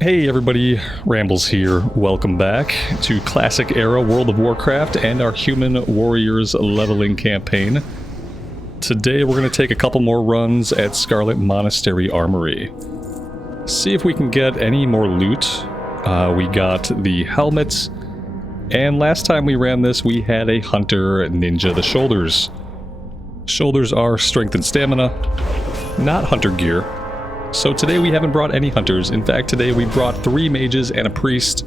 Hey everybody, Rambles here. Welcome back to Classic Era World of Warcraft and our Human Warriors leveling campaign. Today we're going to take a couple more runs at Scarlet Monastery Armory. See if we can get any more loot. We got the helmets, and last time we ran this we had a hunter ninja the shoulders. Shoulders are strength and stamina, not hunter gear. So today we haven't brought any hunters. In fact, today we brought 3 mages and a priest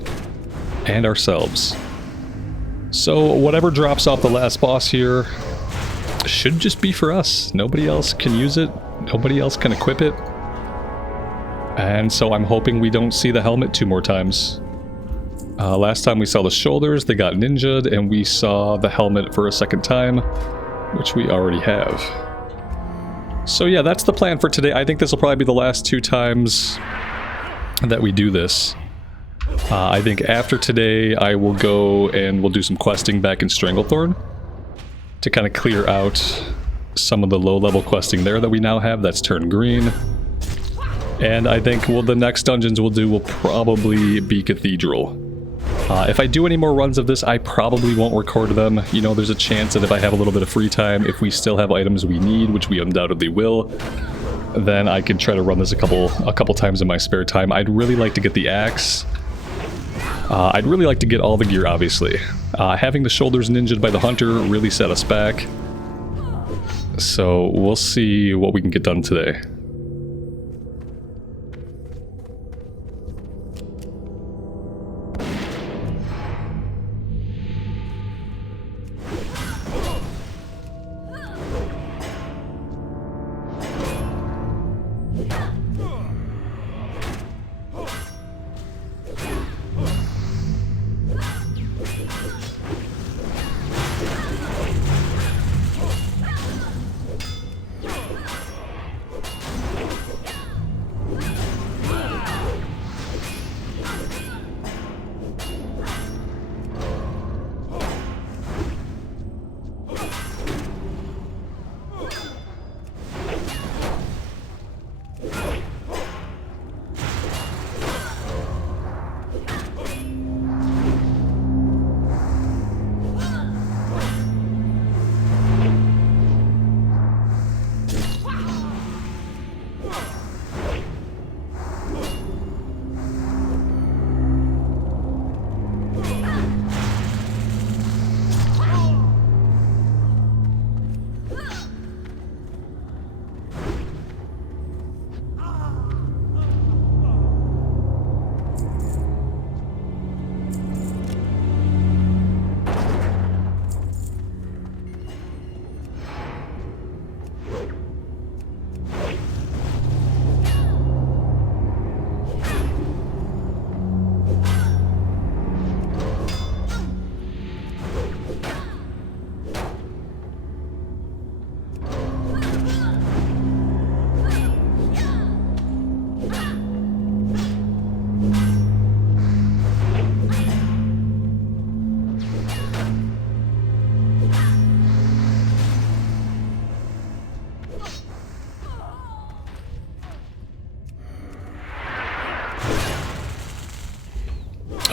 and ourselves. So whatever drops off the last boss here should just be for us. Nobody else can use it. Nobody else can equip it. And so I'm hoping we don't see the helmet 2 more times. Last time we saw the shoulders, they got ninja'd, and we saw the helmet for a second time, which we already have. So yeah, that's the plan for today. I think this will probably be the last 2 times that we do this. I think after today I will go and we'll do some questing back in Stranglethorn to kind of clear out some of the low-level questing there that we now have that's turned green. And I think the next dungeons we'll do will probably be Cathedral. If I do any more runs of this, I probably won't record them. You know, there's a chance that if I have a little bit of free time, if we still have items we need, which we undoubtedly will, then I could try to run this a couple times in my spare time. I'd really like to get the axe. I'd really like to get all the gear, obviously. Having the shoulders ninja'd by the hunter really set us back. So we'll see what we can get done today.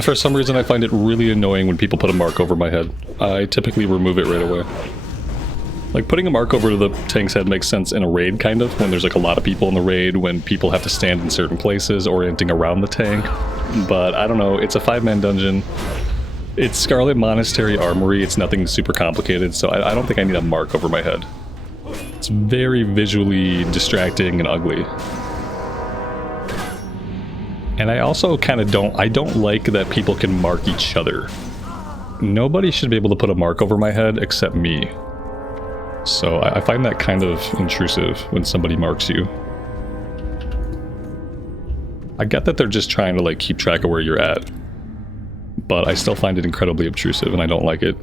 For some reason I find it really annoying when people put a mark over my head. I typically remove it right away. Like, putting a mark over the tank's head makes sense in a raid, kind of, when there's like a lot of people in the raid, when people have to stand in certain places, orienting around the tank. But I don't know, it's a 5-man dungeon. It's Scarlet Monastery Armory, it's nothing super complicated, so I don't think I need a mark over my head. It's very visually distracting and ugly. And I also kind of don't like that people can mark each other. Nobody should be able to put a mark over my head except me. So I find that kind of intrusive when somebody marks you. I get that they're just trying to like keep track of where you're at, but I still find it incredibly obtrusive and I don't like it.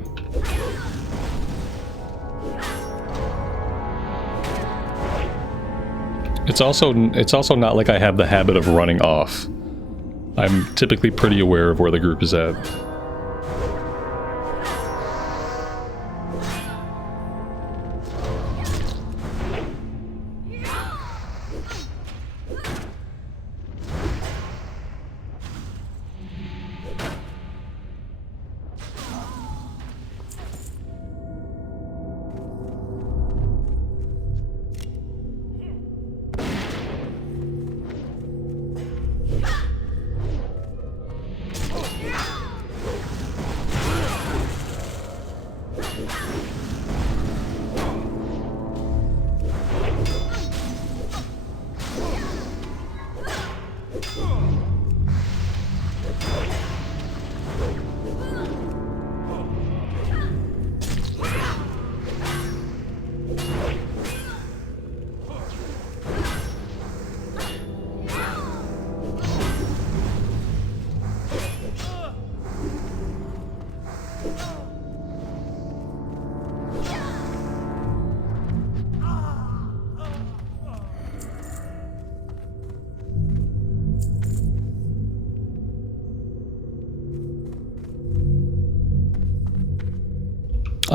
It's also not like I have the habit of running off. I'm typically pretty aware of where the group is at.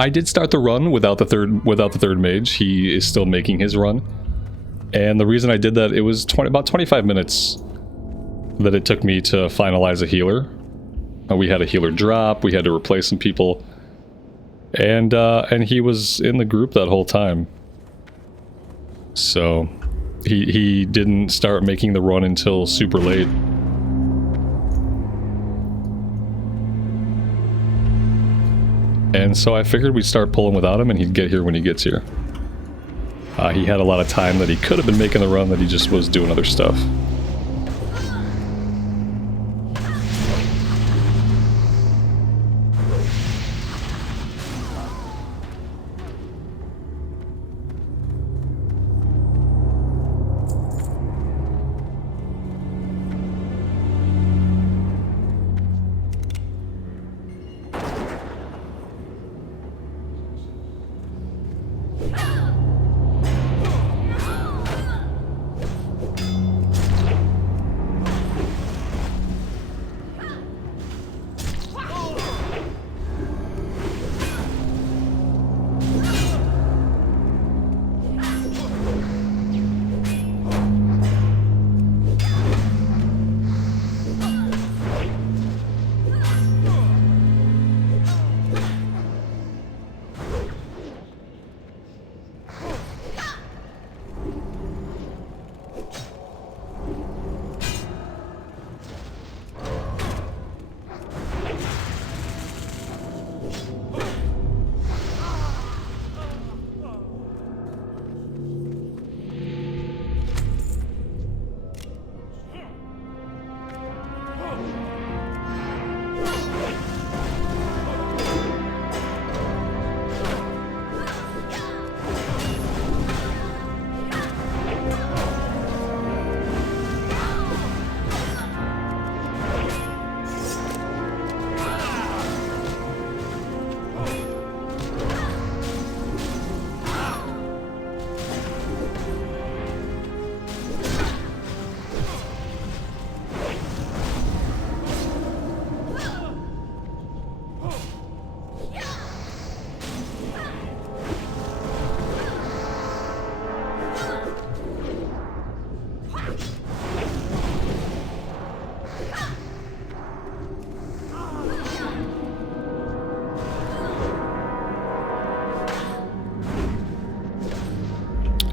I did start the run without the third mage. He is still making his run. And the reason I did that, it was about 25 minutes that it took me to finalize a healer. We had a healer drop, we had to replace some people. And he was in the group that whole time. So he didn't start making the run until super late. And so I figured we'd start pulling without him and he'd get here when he gets here. He had a lot of time that he could have been making the run that he just was doing other stuff.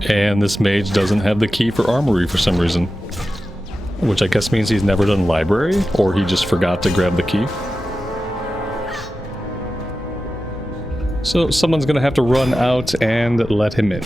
And this mage doesn't have the key for Armory for some reason. Which I guess means he's never done library, or he just forgot to grab the key. So someone's gonna have to run out and let him in.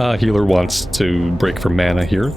Healer wants to break for mana here.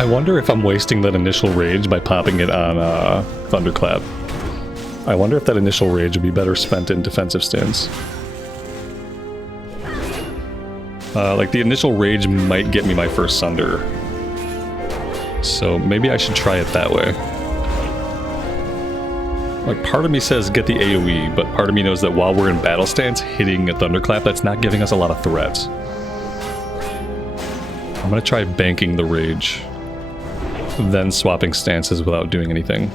I wonder if I'm wasting that initial rage by popping it on Thunderclap. I wonder if that initial rage would be better spent in defensive stance. Like, the initial rage might get me my first Sunder. So maybe I should try it that way. Like, part of me says get the AoE, but part of me knows that while we're in battle stance, hitting a Thunderclap, that's not giving us a lot of threats. I'm gonna try banking the rage, then swapping stances without doing anything.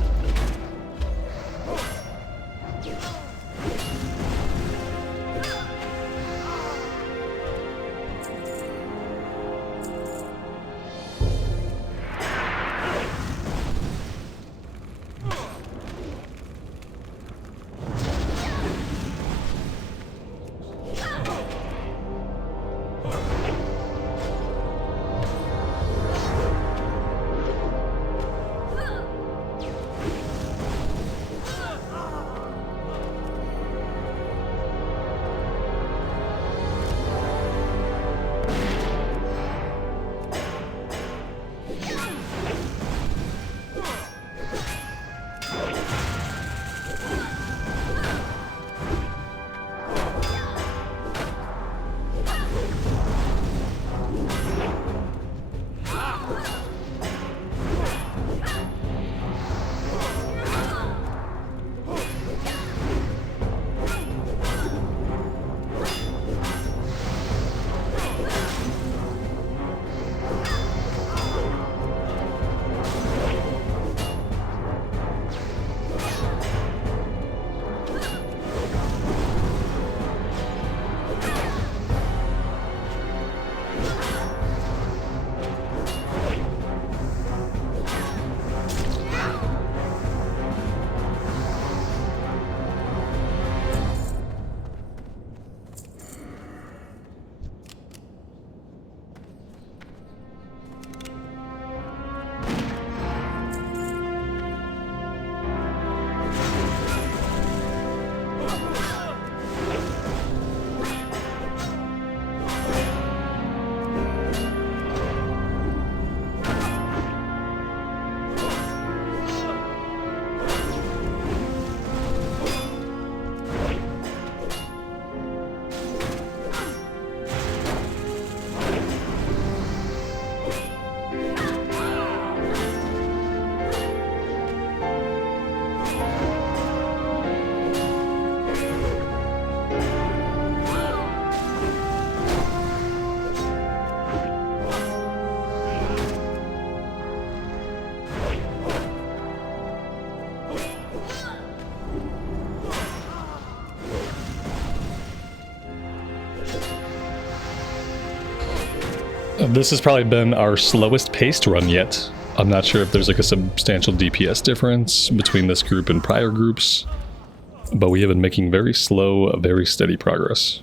This has probably been our slowest paced run yet. I'm not sure if there's like a substantial DPS difference between this group and prior groups, but we have been making very slow, very steady progress.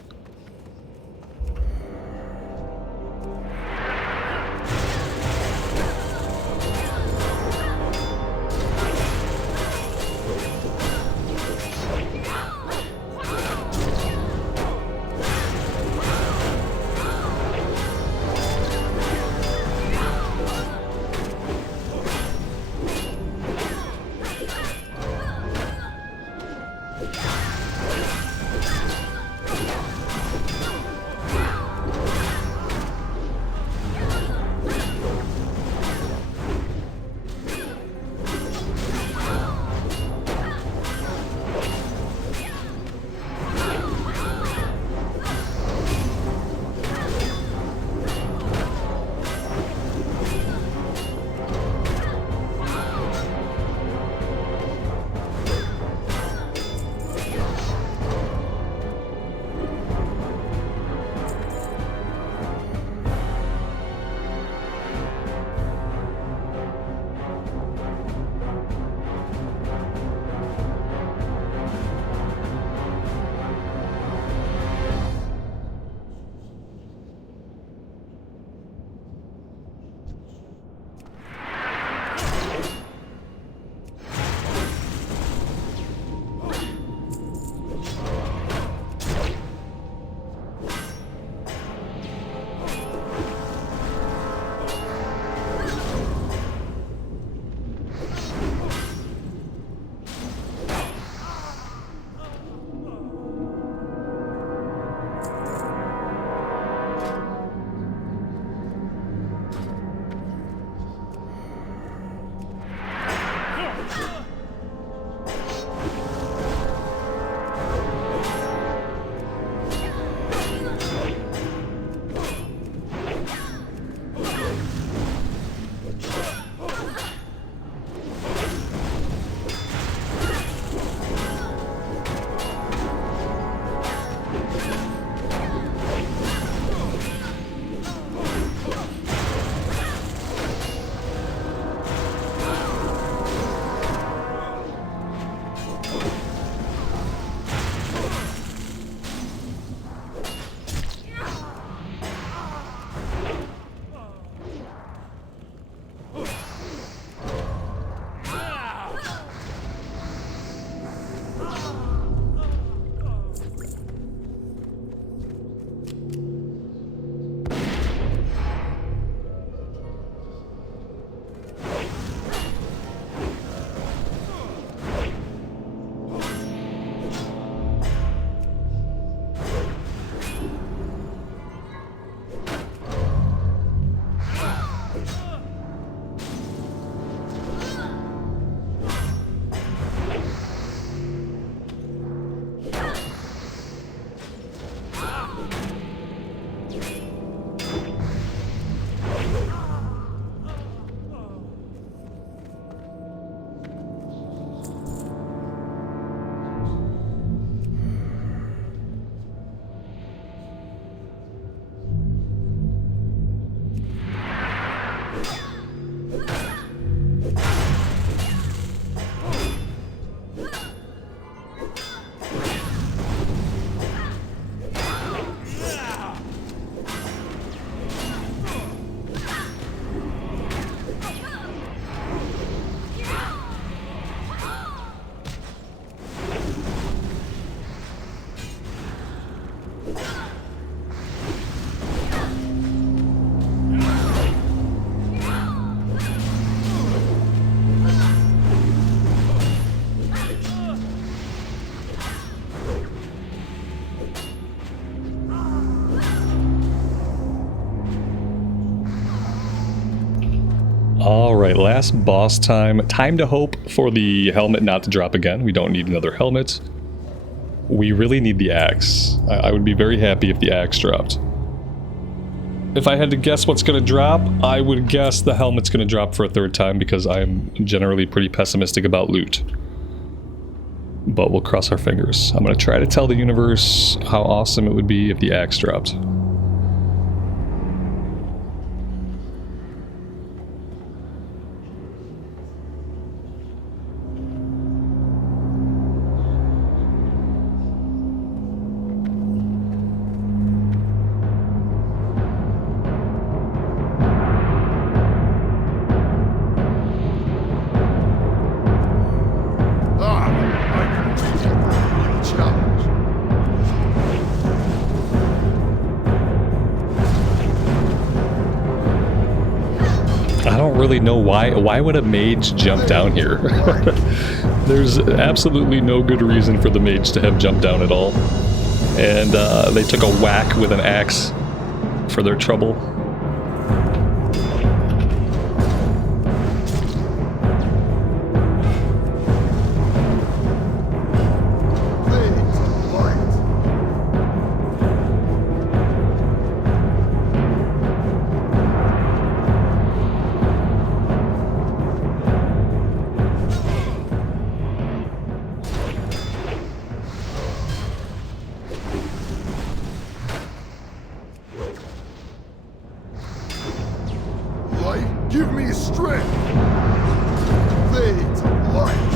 Alright, last boss time. Time to hope for the helmet not to drop again. We don't need another helmet. We really need the axe. I would be very happy if the axe dropped. If I had to guess what's going to drop, I would guess the helmet's going to drop for a third time because I'm generally pretty pessimistic about loot. But we'll cross our fingers. I'm going to try to tell the universe how awesome it would be if the axe dropped. don't really know why would a mage jump down here? There's absolutely no good reason for the mage to have jumped down at all. And they took a whack with an axe for their trouble. Give me strength! Fade to light!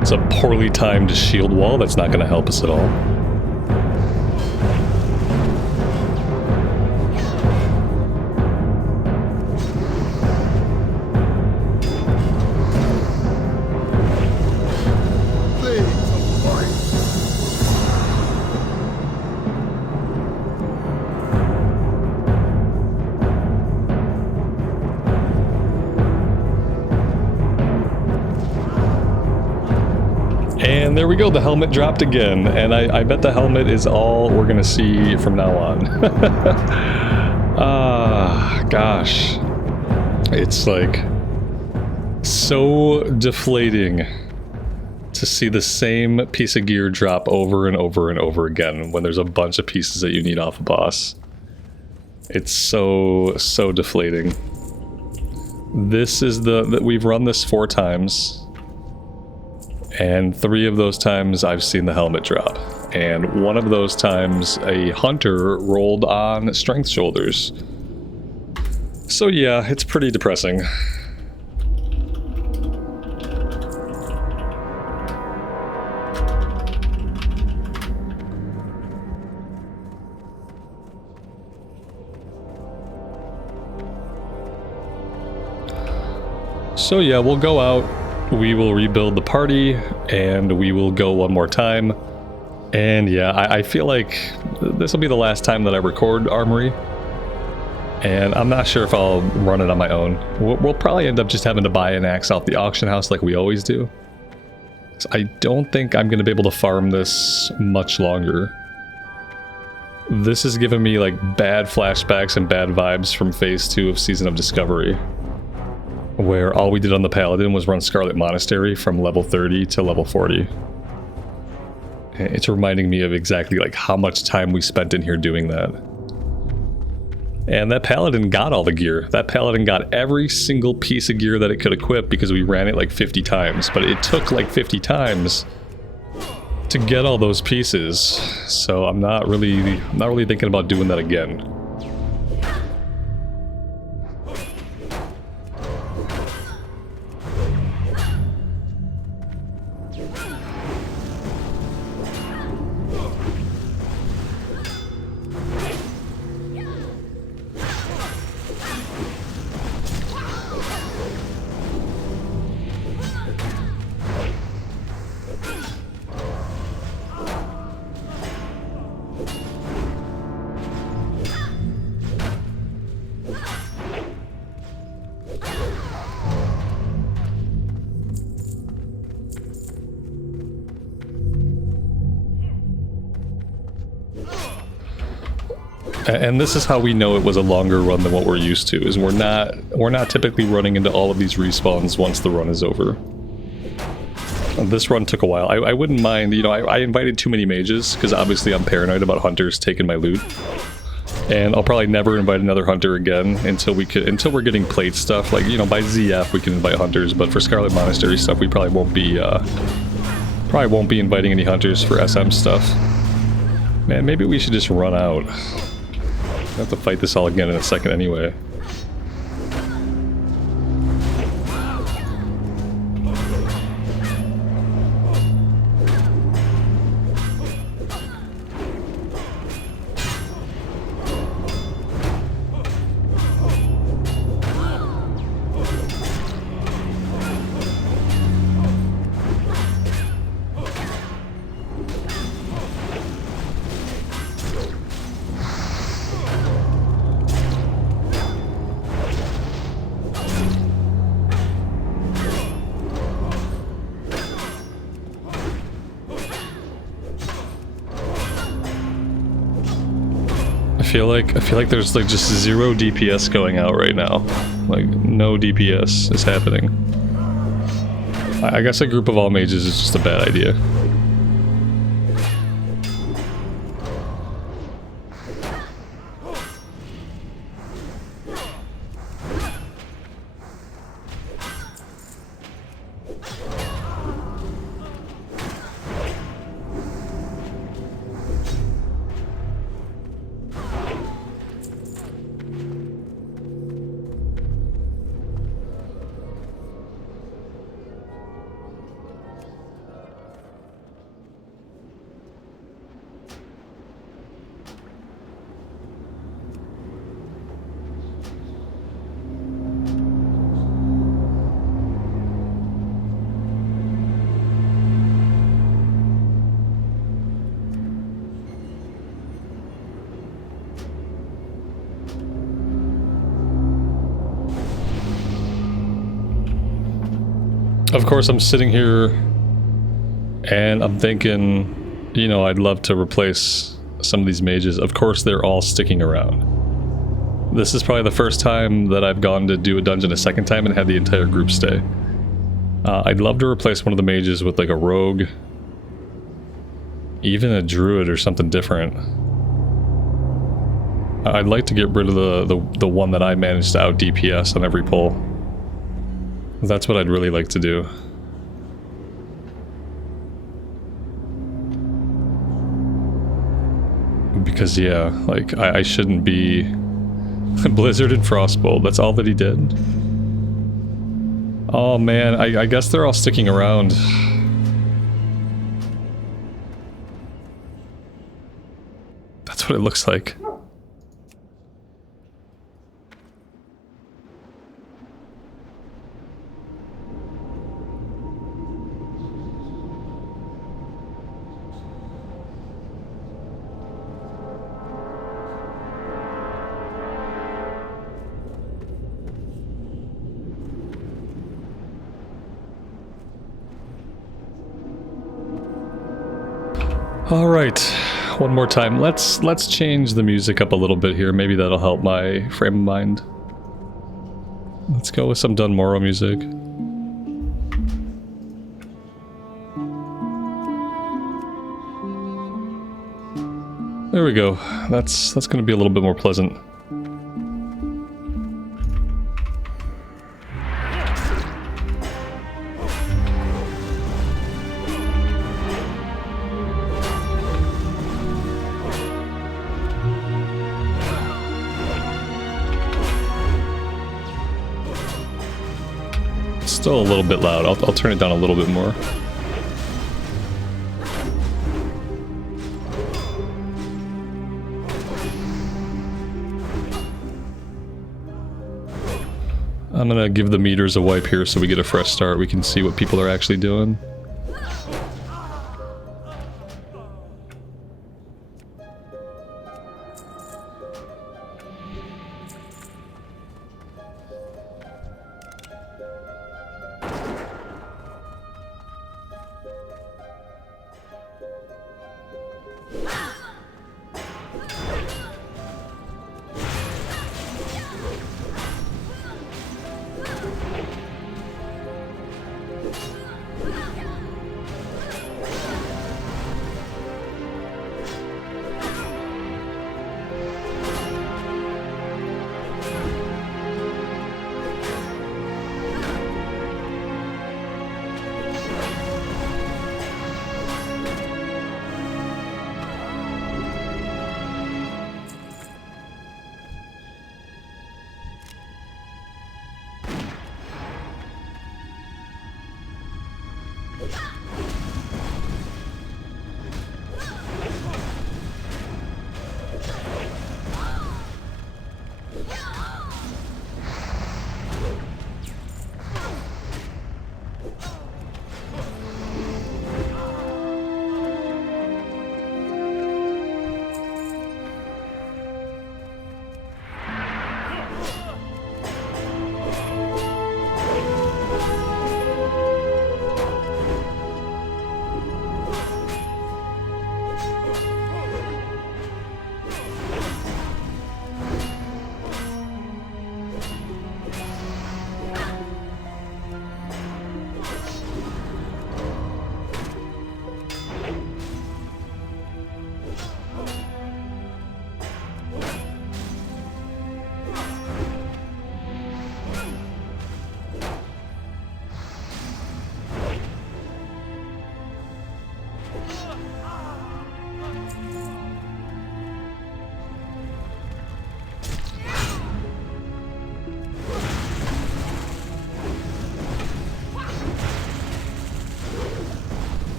It's a poorly timed shield wall. That's not going to help us at all. And there we go, the helmet dropped again, and I bet the helmet is all we're gonna see from now on. Gosh. It's like so deflating to see the same piece of gear drop over and over and over again when there's a bunch of pieces that you need off a boss. It's so deflating. This is we've run this 4 times. And 3 of those times I've seen the helmet drop. And 1 of those times a hunter rolled on strength shoulders. So yeah, it's pretty depressing. So yeah, we'll go out. We will rebuild the party, and we will go one more time. And yeah, I feel like this will be the last time that I record Armory. And I'm not sure if I'll run it on my own. We'll probably end up just having to buy an axe off the auction house like we always do. So I don't think I'm going to be able to farm this much longer. This has given me like bad flashbacks and bad vibes from Phase 2 of Season of Discovery, where all we did on the Paladin was run Scarlet Monastery from level 30 to level 40. It's reminding me of exactly like how much time we spent in here doing that. And that Paladin got all the gear. That Paladin got every single piece of gear that it could equip because we ran it like 50 times. But it took like 50 times to get all those pieces. So I'm not really thinking about doing that again. And this is how we know it was a longer run than what we're used to, is we're not typically running into all of these respawns once the run is over. This run took a while. I wouldn't mind, you know, I invited too many mages, because obviously I'm paranoid about hunters taking my loot. And I'll probably never invite another hunter again until we're getting plate stuff. Like, you know, by ZF we can invite hunters, but for Scarlet Monastery stuff we probably won't be inviting any hunters for SM stuff. Man, maybe we should just run out. I have to fight this all again in a second anyway. feel like there's like just 0 DPS going out right now. Like no DPS is happening. I guess a group of all mages is just a bad idea. Of course, I'm sitting here and I'm thinking, you know, I'd love to replace some of these mages. Of course, they're all sticking around. This is probably the first time that I've gone to do a dungeon a second time and had the entire group stay. I'd love to replace one of the mages with like a rogue, even a druid or something different. I'd like to get rid of the one that I managed to out DPS on every pull. That's what I'd really like to do. Because yeah, like I shouldn't be Blizzard and Frostbolt, that's all that he did. Oh man, I guess they're all sticking around. That's what it looks like. All right, one more time. Let's change the music up a little bit here. Maybe that'll help my frame of mind. Let's go with some Dunmorrow music. There we go. That's going to be a little bit more pleasant. Still a little bit loud. I'll turn it down a little bit more. I'm gonna give the meters a wipe here so we get a fresh start. We can see what people are actually doing.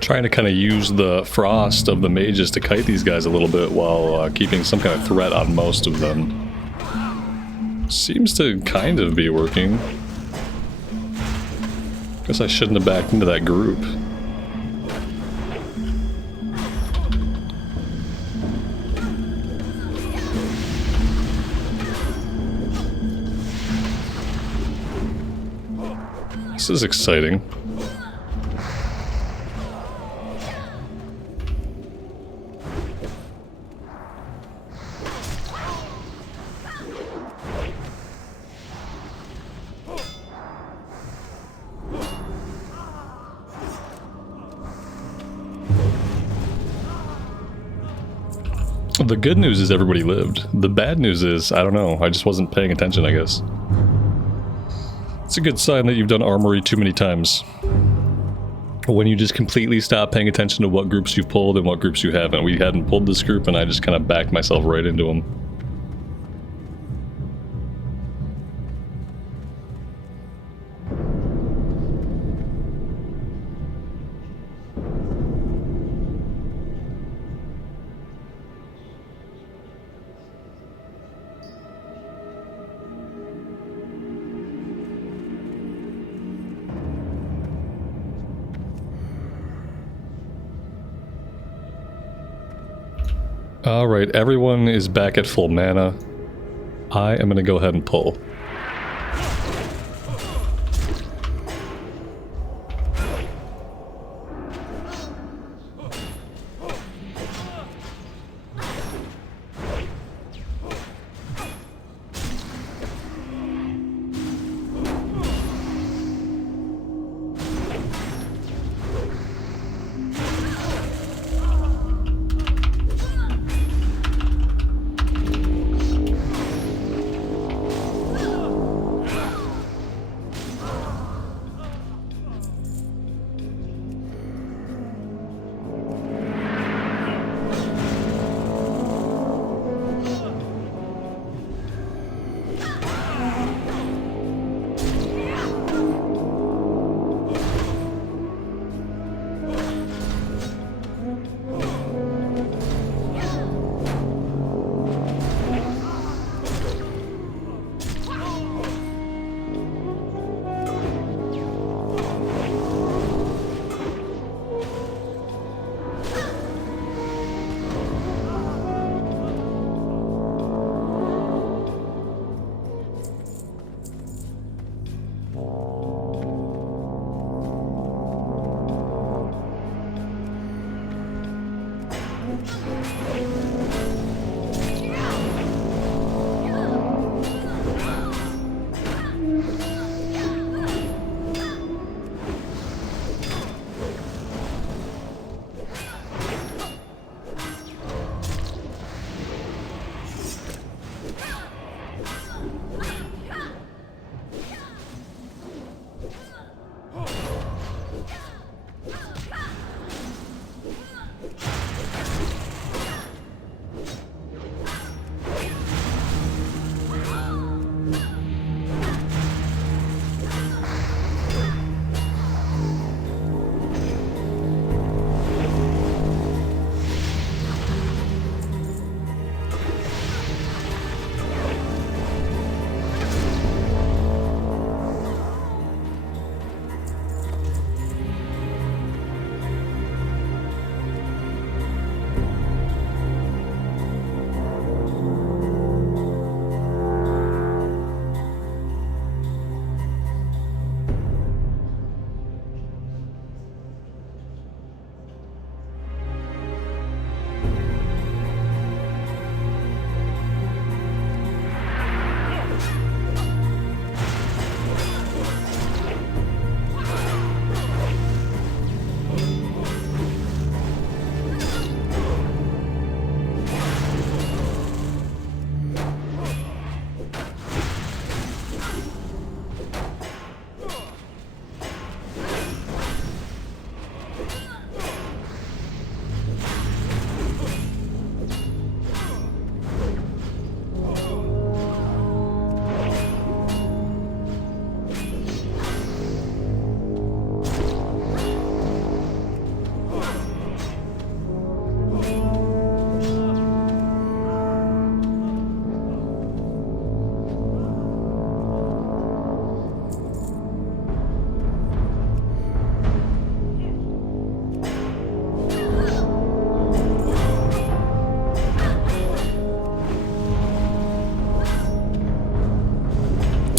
Trying to kind of use the frost of the mages to kite these guys a little bit while keeping some kind of threat on most of them. Seems to kind of be working. Guess I shouldn't have backed into that group. This is exciting. The good news is everybody lived. The bad news is, I don't know, I just wasn't paying attention, I guess. It's a good sign that you've done Armory too many times. When you just completely stop paying attention to what groups you've pulled and what groups you haven't. We hadn't pulled this group and I just kind of backed myself right into them. Alright, everyone is back at full mana. I am going to go ahead and pull.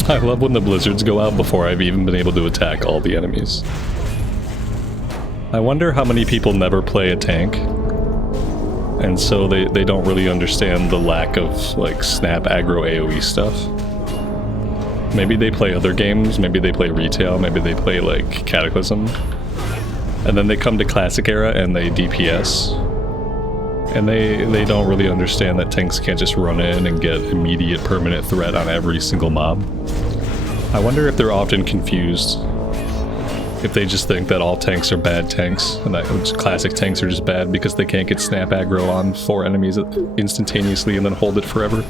I love when the blizzards go out before I've even been able to attack all the enemies. I wonder how many people never play a tank, and so they don't really understand the lack of, like, snap aggro AoE stuff. Maybe they play other games, maybe they play retail, maybe they play, like, Cataclysm. And then they come to Classic Era and they DPS. And they don't really understand that tanks can't just run in and get immediate permanent threat on every single mob. I wonder if they're often confused. If they just think that all tanks are bad tanks, and that classic tanks are just bad because they can't get snap aggro on 4 enemies instantaneously and then hold it forever.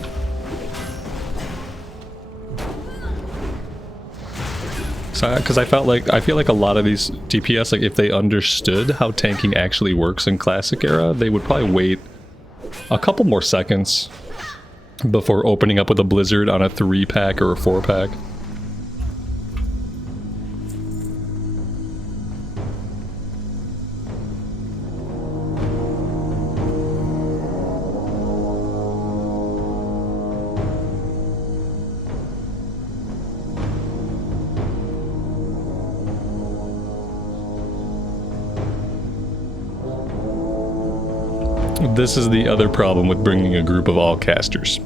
Because I feel like a lot of these DPS, like, if they understood how tanking actually works in Classic Era, they would probably wait a couple more seconds before opening up with a blizzard on a 3-pack or a 4-pack. This is the other problem with bringing a group of all casters.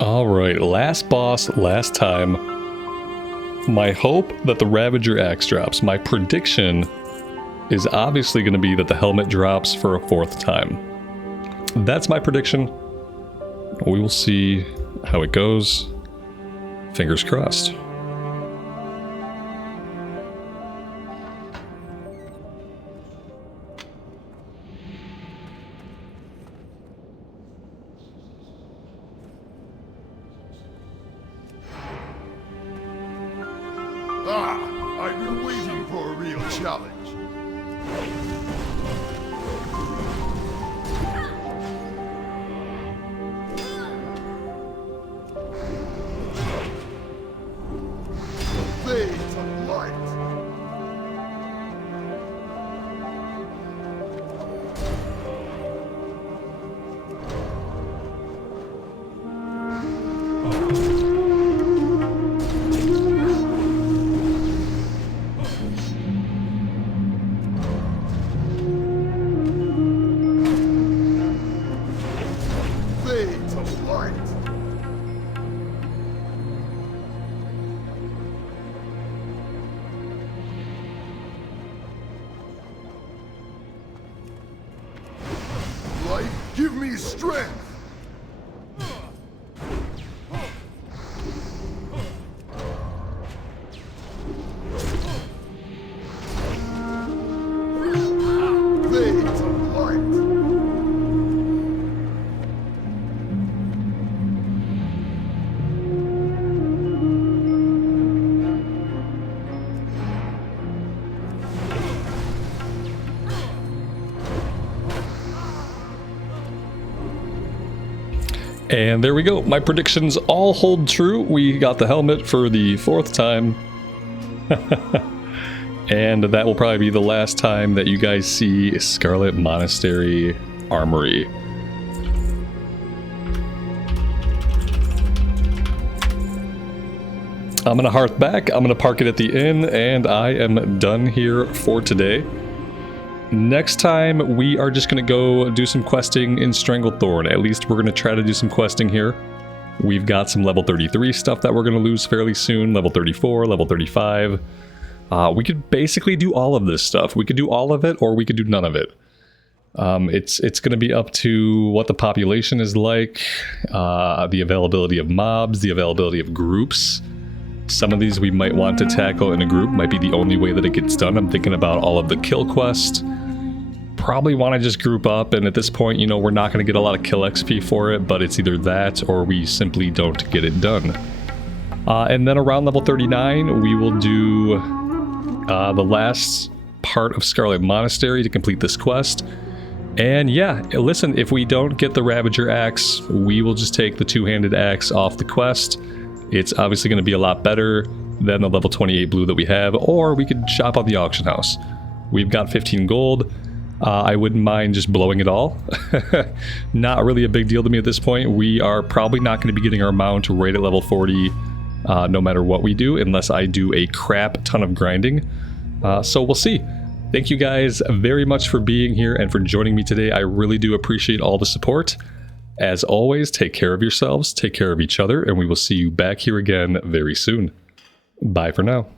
Alright, last boss, last time. My hope that the Ravager axe drops. My prediction is obviously going to be that the helmet drops for a 4th time. That's my prediction. We will see how it goes. Fingers crossed. I've been waiting for a real challenge. Fade to light. Give me strength! Fade to light! And there we go. My predictions all hold true. We got the helmet for the 4th time. And that will probably be the last time that you guys see Scarlet Monastery Armory. I'm going to hearth back. I'm going to park it at the inn, and I am done here for today. Next time, we are just going to go do some questing in Stranglethorn. At least we're going to try to do some questing here. We've got some level 33 stuff that we're going to lose fairly soon. Level 34, level 35. We could basically do all of this stuff. We could do all of it, or we could do none of it. It's going to be up to what the population is like, the availability of mobs, the availability of groups. Some of these we might want to tackle in a group. Might be the only way that it gets done. I'm thinking about all of the kill quest. Probably want to just group up, and at this point, you know, we're not going to get a lot of kill XP for it, but it's either that or we simply don't get it done. And then around level 39, we will do the last part of Scarlet Monastery to complete this quest. And yeah, listen, if we don't get the Ravager axe, we will just take the two-handed axe off the quest. It's obviously going to be a lot better than the level 28 blue that we have, or we could shop on the auction house. We've got 15 gold. I wouldn't mind just blowing it all. Not really a big deal to me at this point. We are probably not going to be getting our mount right at level 40 no matter what we do, unless I do a crap ton of grinding. So we'll see. Thank you guys very much for being here and for joining me today. I really do appreciate all the support. As always, take care of yourselves, take care of each other, and we will see you back here again very soon. Bye for now.